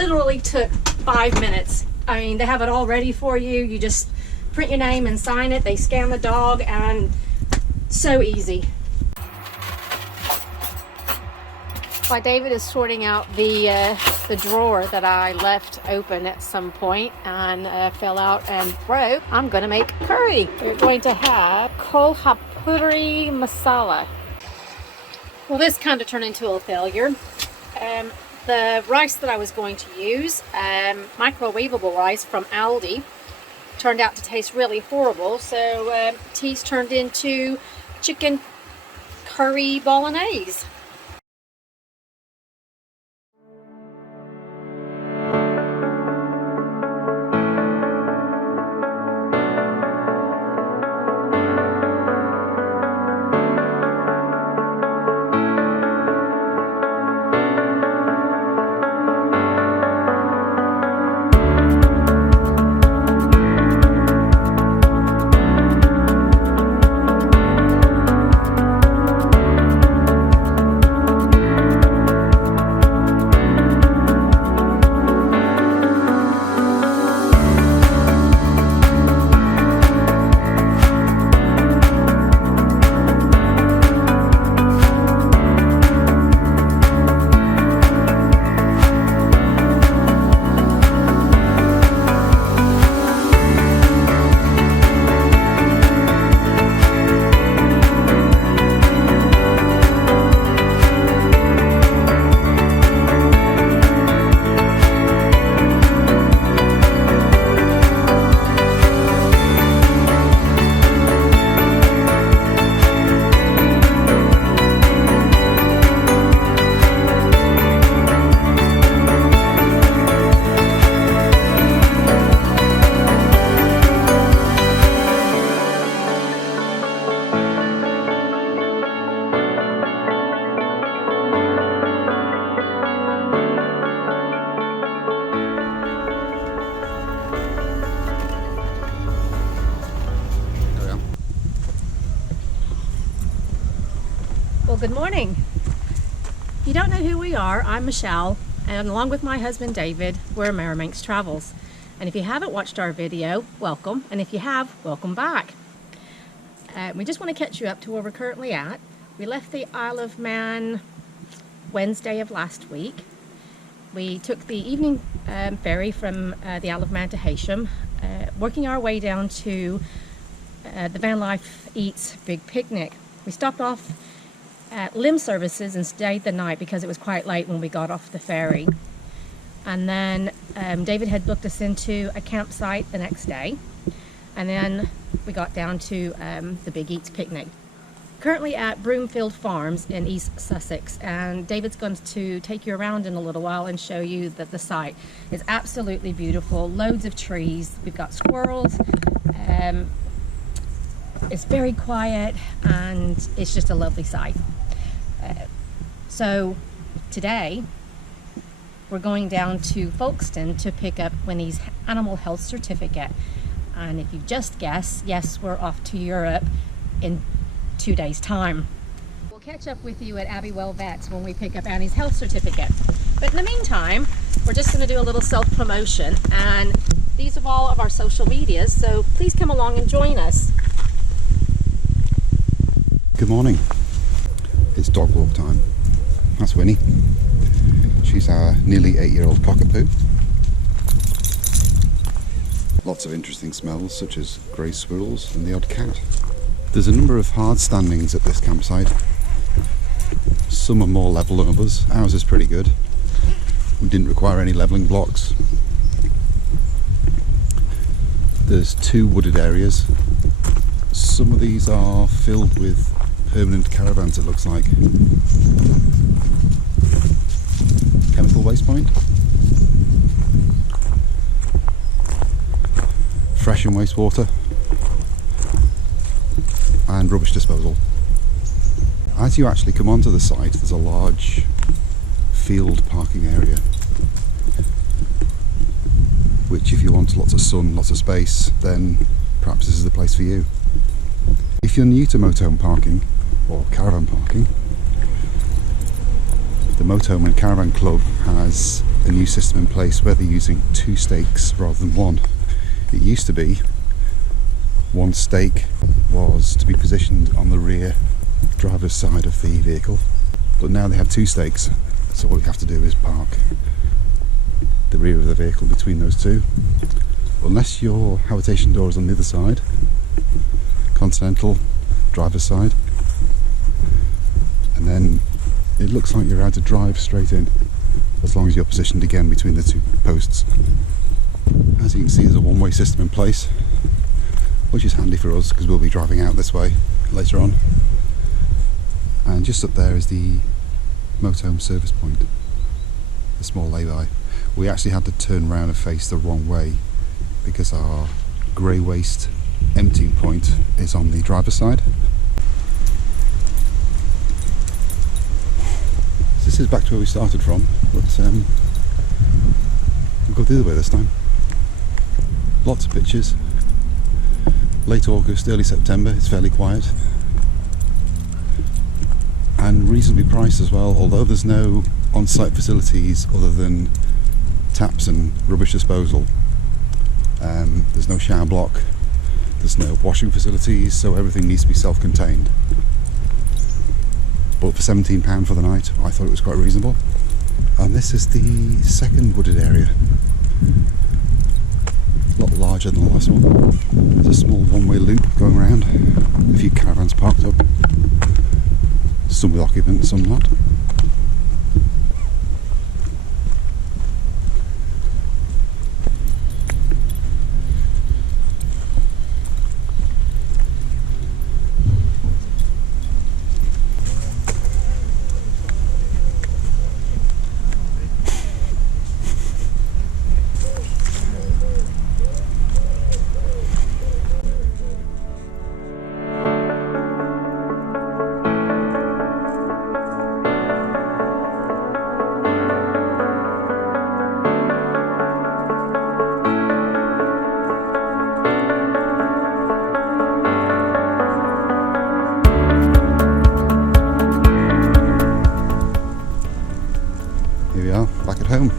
literally took 5 minutes. I mean, they have it all ready for you. You just print your name and sign it. They scan the dog, and so easy. While David is sorting out the drawer that I left open at some point and fell out and broke, I'm going to make curry. We're going to have kolhapuri masala. Well, this kind of turned into a failure. The rice that I was going to use, microwavable rice from Aldi, turned out to taste really horrible. So tea's turned into chicken curry bolognese. Good morning. If you don't know who we are, I'm MeShell, and along with my husband David, we're Merrimanx Travels. And if you haven't watched our video, welcome, and if you have, welcome back. We just want to catch you up to where we're currently at. We left the Isle of Man Wednesday of last week. We took the evening ferry from the Isle of Man to Heysham, working our way down to the Van Life Eats Big Picnic. We stopped off at Limb Services and stayed the night because it was quite late when we got off the ferry. And then David had booked us into a campsite the next day, and then we got down to the Big Eats Picnic. Currently at Broomfield Farms in East Sussex, and David's going to take you around in a little while and show you that the site is absolutely beautiful. Loads of trees, we've got squirrels, it's very quiet, and it's just a lovely site. So today we're going down to Folkestone to pick up Wynnie's animal health certificate, and if you just guessed, yes, we're off to Europe in 2 days time. We'll catch up with you at ABBEYWELL VETS when we pick up Annie's health certificate, but in the meantime we're just going to do a little self-promotion, and these are all of our social medias, so please come along and join us. Good morning. It's dog walk time. That's Wynnie. She's our nearly 8-year-old cockapoo. Lots of interesting smells such as grey squirrels and the odd cat. There's a number of hard standings at this campsite. Some are more level than others. Ours is pretty good. We didn't require any levelling blocks. There's 2 wooded areas. Some of these are filled with permanent caravans, it looks like. Chemical waste point. Fresh and wastewater. And rubbish disposal. As you actually come onto the site, there's a large field parking area, which if you want lots of sun, lots of space, then perhaps this is the place for you. If you're new to motorhome parking or caravan parking, the Motorhome and Caravan Club has a new system in place where they're using 2 stakes rather than 1. It used to be 1 stake was to be positioned on the rear driver's side of the vehicle, but now they have 2 stakes, so all you have to do is park the rear of the vehicle between those 2. Unless your habitation door is on the other side, Continental, driver's side, and then it looks like you're allowed to drive straight in as long as you're positioned again between the 2 posts. As you can see, there's a one-way system in place, which is handy for us because we'll be driving out this way later on. And just up there is the motorhome service point, the small lay-by. We actually had to turn around and face the wrong way because our grey waste emptying point is on the driver's side. This is back to where we started from, but we'll go the other way this time. Lots of pictures. Late August, early September, it's fairly quiet. And reasonably priced as well, although there's no on-site facilities other than taps and rubbish disposal. There's no shower block, there's no washing facilities, so everything needs to be self-contained. But for £17 for the night, I thought it was quite reasonable. And this is the second wooded area. A lot larger than the last one. There's a small one-way loop going around. A few caravans parked up. Some with occupants, some not. Here we are, back at home.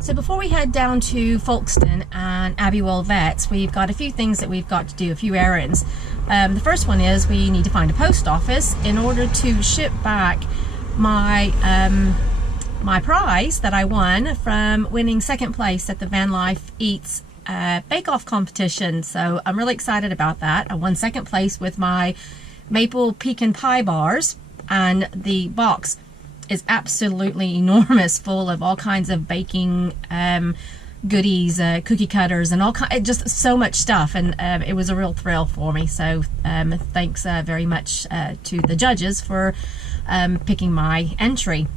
So before we head down to Folkestone and ABBEYWELL Vets, we've got a few things that we've got to do, a few errands. The first one is we need to find a post office in order to ship back my my prize that I won from winning second place at the Van Life Eats bake-off competition. So I'm really excited about that. I won second place with my maple pecan pie bars, and the box is absolutely enormous, full of all kinds of baking goodies, cookie cutters, and just so much stuff, and it was a real thrill for me. So thanks very much to the judges for picking my entry.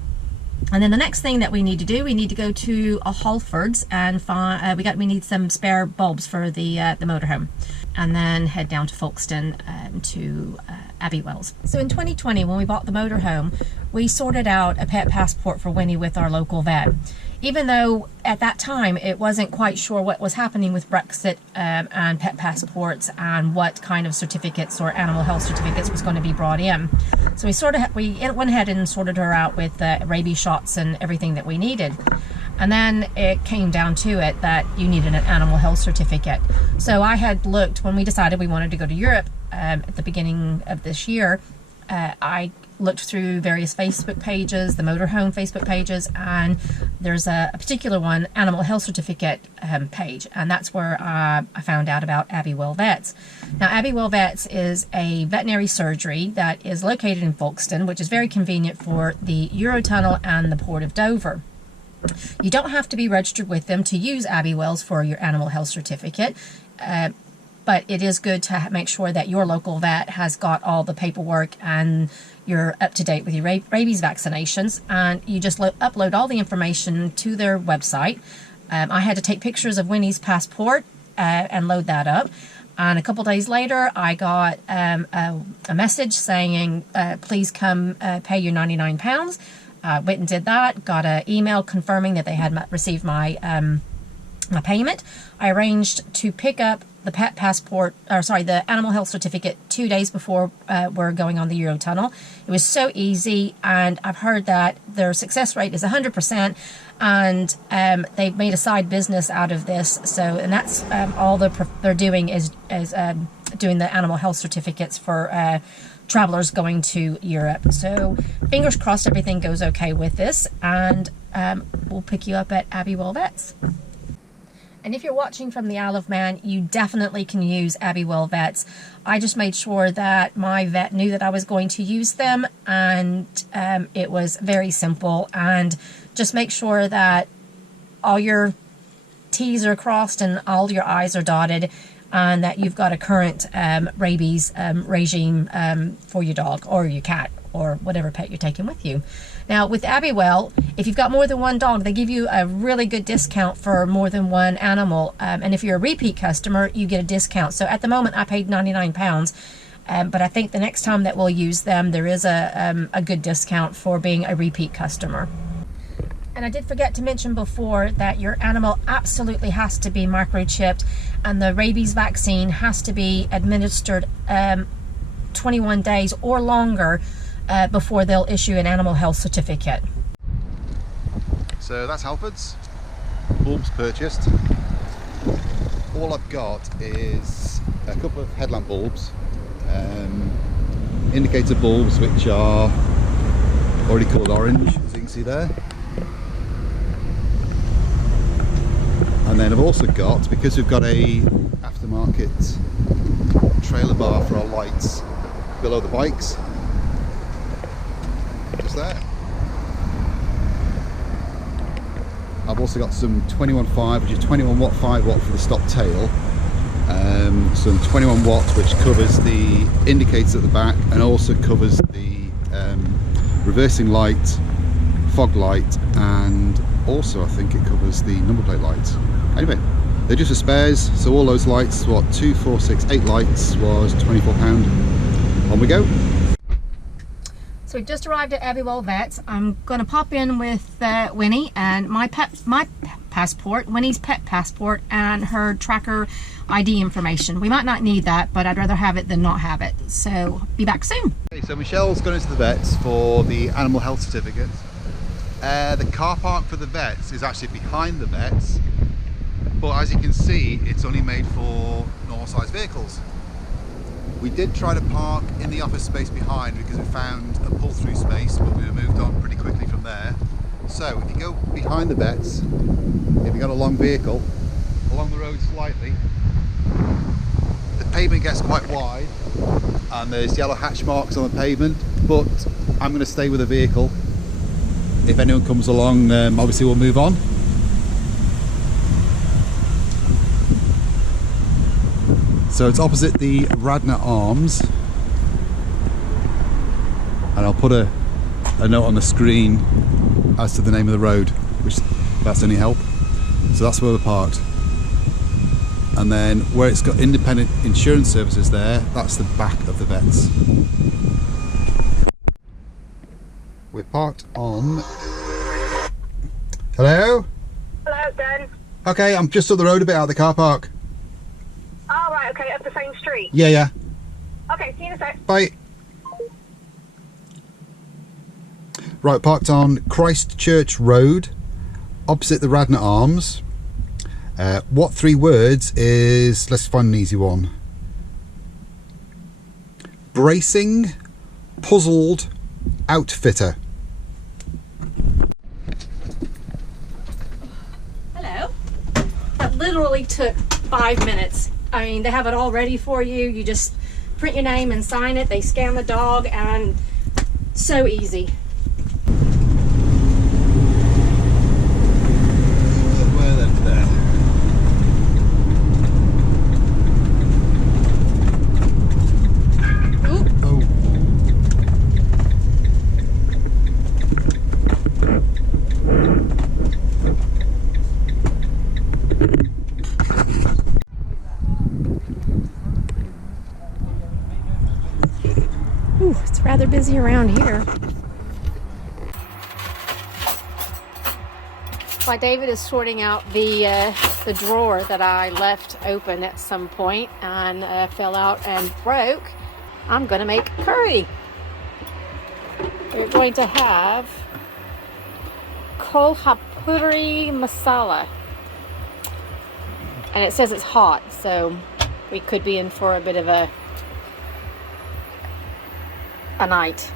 And then the next thing that we need to do, we need to go to a Halfords and find we need some spare bulbs for the motorhome, and then head down to Folkestone to ABBEYWELL's. So in 2020, when we bought the motorhome, we sorted out a pet passport for Wynnie with our local vet. Even though at that time it wasn't quite sure what was happening with Brexit and pet passports and what kind of certificates or animal health certificates was going to be brought in. So we went ahead and sorted her out with rabies shots and everything that we needed. And then it came down to it that you needed an animal health certificate. So I had looked, when we decided we wanted to go to Europe at the beginning of this year, I looked through various Facebook pages, the motorhome Facebook pages, and there's a particular one, animal health certificate page, and that's where I found out about ABBEYWELL Vets. Now, ABBEYWELL Vets is a veterinary surgery that is located in Folkestone, which is very convenient for the Eurotunnel and the Port of Dover. You don't have to be registered with them to use ABBEYWELL's for your animal health certificate, but it is good to make sure that your local vet has got all the paperwork and you're up to date with your rabies vaccinations, and you just upload all the information to their website. I had to take pictures of Winnie's passport and load that up, and a couple days later I got a message saying please come pay your £99. Went and did that, got an email confirming that they had received my my payment. I arranged to pick up the pet passport, or sorry, the animal health certificate 2 days before we're going on the Eurotunnel. It was so easy, and I've heard that their success rate is 100%, and they've made a side business out of this. So, and that's all they're doing is doing the animal health certificates for travelers going to Europe. So fingers crossed everything goes okay with this, and we'll pick you up at ABBEYWELL Vets. And if you're watching from the Isle of Man, you definitely can use ABBEYWELL Vets. I just made sure that my vet knew that I was going to use them, and it was very simple. And just make sure that all your T's are crossed and all your I's are dotted, and that you've got a current rabies regime for your dog or your cat or whatever pet you're taking with you. Now, with ABBEYWELL, if you've got more than one dog, they give you a really good discount for more than one animal. And if you're a repeat customer, you get a discount. So at the moment, I paid £99. But I think the next time that we'll use them, there is a good discount for being a repeat customer. And I did forget to mention before that your animal absolutely has to be microchipped, and the rabies vaccine has to be administered 21 days or longer before they'll issue an animal health certificate. So that's Halfords. Bulbs purchased. All I've got is a couple of headlamp bulbs, indicator bulbs which are already coloured orange, as you can see there. And then I've also got, because we've got a aftermarket trailer bar for our lights below the bikes, just there. I've also got some 21.5, which is 21 watt 5 watt for the stop tail, some 21 watt which covers the indicators at the back and also covers the reversing light, fog light, and also I think it covers the number plate lights. Anyway, they're just for spares, so all those lights, what, 2, 4, 6, 8 lights was £24. On we go. So we just arrived at ABBEYWELL Vets. I'm going to pop in with Wynnie and my passport, Winnie's pet passport, and her tracker ID information. We might not need that, but I'd rather have it than not have it. So be back soon. Okay, so Michelle's gone into the vets for the animal health certificate. The car park for the vets is actually behind the vets, but as you can see, it's only made for normal size vehicles. We did try to park in the office space behind because we found a pull-through space, but we were moved on pretty quickly from there. So if you go behind the vets, if you've got a long vehicle, along the road slightly, the pavement gets quite wide and there's yellow hatch marks on the pavement, but I'm going to stay with the vehicle. If anyone comes along, obviously we'll move on. So it's opposite the Radnor Arms, and I'll put a note on the screen as to the name of the road, which that's any help. So that's where we're parked. And then where it's got independent insurance services there, that's the back of the vets. We're parked on... Hello? Hello, Ben. Okay, I'm just up the road a bit out of the car park. Oh, right, okay, up the same street. Yeah. Okay, see you in a sec. Bye. Right, parked on Christchurch Road, opposite the Radnor Arms. What 3 words is, let's find an easy one. Bracing, puzzled, outfitter. Hello. That literally took 5 minutes. I mean, they have it all ready for you. You just print your name and sign it. They scan the dog, and so easy. Ooh, it's rather busy around here. While David is sorting out the drawer that I left open at some point and fell out and broke, I'm going to make curry. We're going to have kolhapuri masala. And it says it's hot, so we could be in for a bit of a night.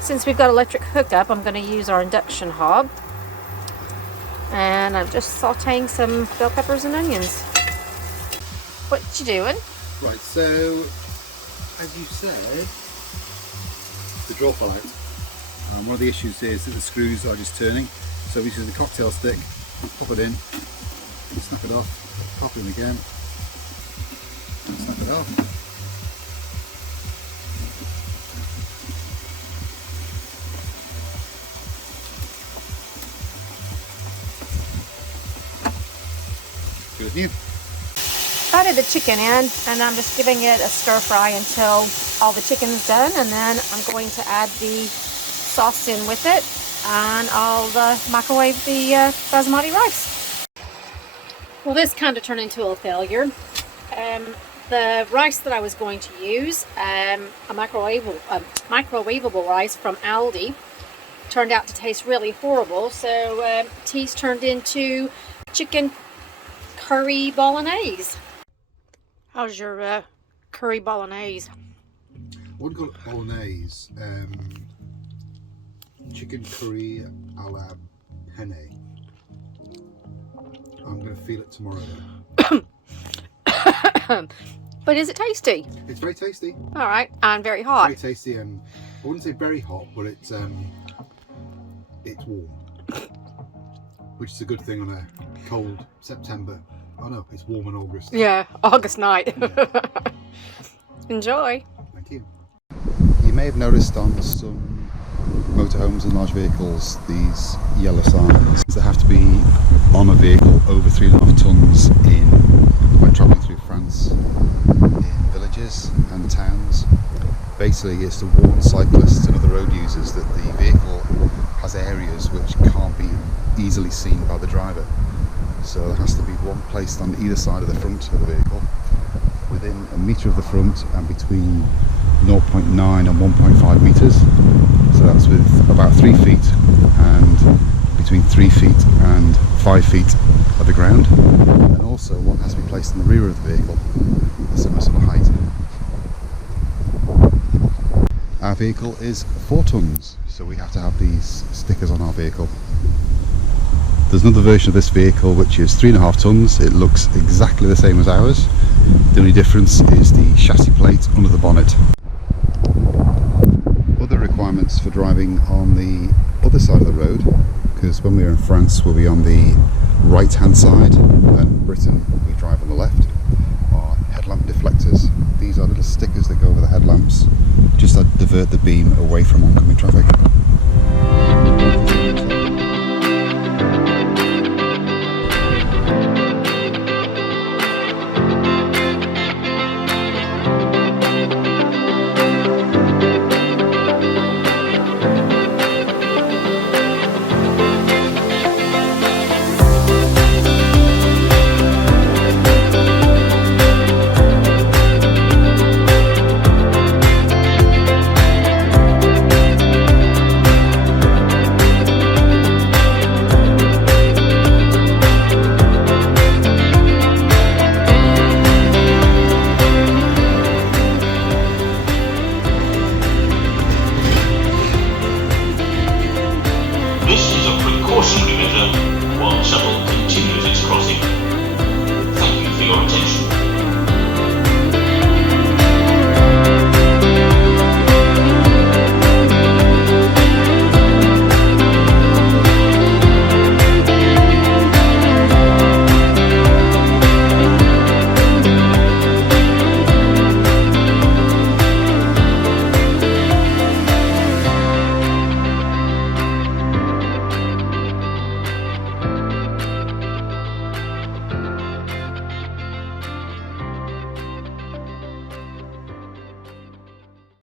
Since we've got electric hookup, I'm going to use our induction hob, and I'm just sauteing some bell peppers and onions. What you doing? Right, so as you said, the drawer fell out. One of the issues is that the screws are just turning, so we use the cocktail stick, pop it in, snap it off, pop it in again, and snap it off. Good news. Added the chicken in, and I'm just giving it a stir fry until all the chicken's done, and then I'm going to add the sauce in with it, and I'll microwave the basmati rice. Well, this kind of turned into a failure. The rice that I was going to use, a microwavable rice from Aldi, turned out to taste really horrible, so tea's turned into chicken curry bolognese. How's your curry bolognese? I wouldn't call it bolognese. Chicken curry a la penne. I'm going to feel it tomorrow though. But is it tasty? It's very tasty. All right, and very hot. Very tasty, and I wouldn't say very hot, but it's warm, which is a good thing on a cold September. Oh no, it's warm in August. Yeah, August night. Yeah. Enjoy. Thank you. You may have noticed on some motorhomes and large vehicles these yellow signs that have to be on a vehicle over 3.5 tons when travelling through France, in villages and towns. Basically, it's to warn cyclists and other road users that the vehicle has areas which can't be easily seen by the driver. So there has to be one placed on either side of the front of the vehicle, within a metre of the front and between 0.9 and 1.5 metres. So that's with about 3 feet and between 3 feet and 5 feet of the ground. And also one has to be placed in the rear of the vehicle, a similar sort of height. Our vehicle is 4 tons, so we have to have these stickers on our vehicle. There's another version of this vehicle which is 3.5 tons. It looks exactly the same as ours. The only difference is the chassis plate under the bonnet. Other requirements for driving on the other side of the road, because when we're in France we'll be on the right hand side and Britain we drive on the left, are are little stickers that go over the headlamps, just to divert the beam away from oncoming traffic.